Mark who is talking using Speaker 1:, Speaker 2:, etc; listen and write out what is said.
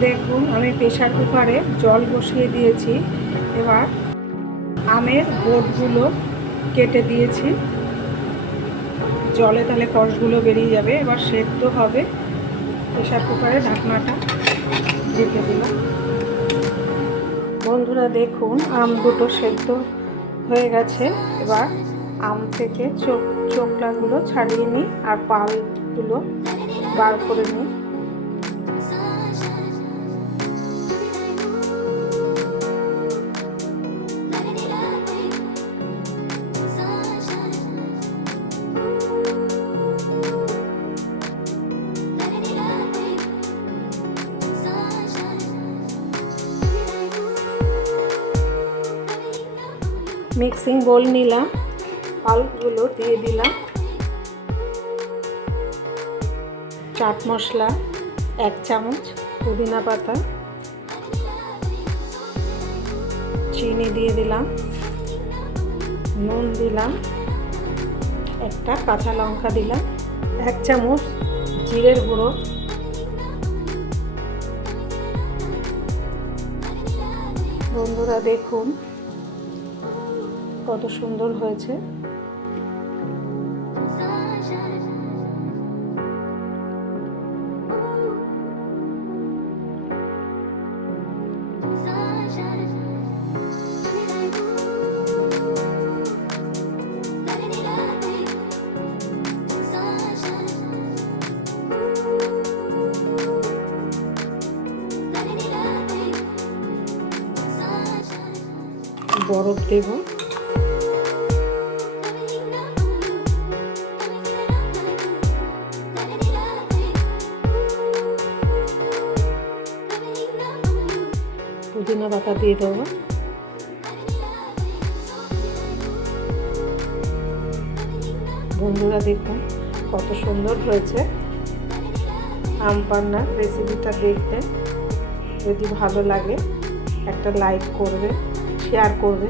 Speaker 1: দেখুন, আমি প্রেশার কুকারে জল বসিয়ে দিয়েছি। এবার আমের বোটগুলো কেটে দিয়েছি। জলে তাহলে কষগুলো বেরিয়ে যাবে। এবার সেদ্ধ হবে। প্রেশার কুকারে ঢাকনাটা ঢেকে দিলাম। বন্ধুরা দেখুন, আম দুটো সেদ্ধ হয়ে গেছে। এবার আম থেকে চোখ চোখলাগুলো ছাড়িয়ে নিই আর পালগুলো বার করে নিই। মিক্সিং বোল নিলাম পাল্পগুলো দিয়ে দিলাম। চাট মশলা, এক চামচ পুদিনা পাতা, চিনি দিয়ে দিলাম, নুন দিলাম, একটা কাঁচা লঙ্কা দিলাম, এক চামচ জিরের গুঁড়ো। বন্ধুরা দেখুন কত সুন্দর হয়েছে। বরফ দেবো। পুদিনা পাতা দিয়ে দেবো। বন্ধুরা দেখুন, কত সুন্দর হয়েছে। আম পান্নার রেসিপিটা দেখতে। যদি ভালো লাগে, একটা লাইক করবে শেয়ার করবে।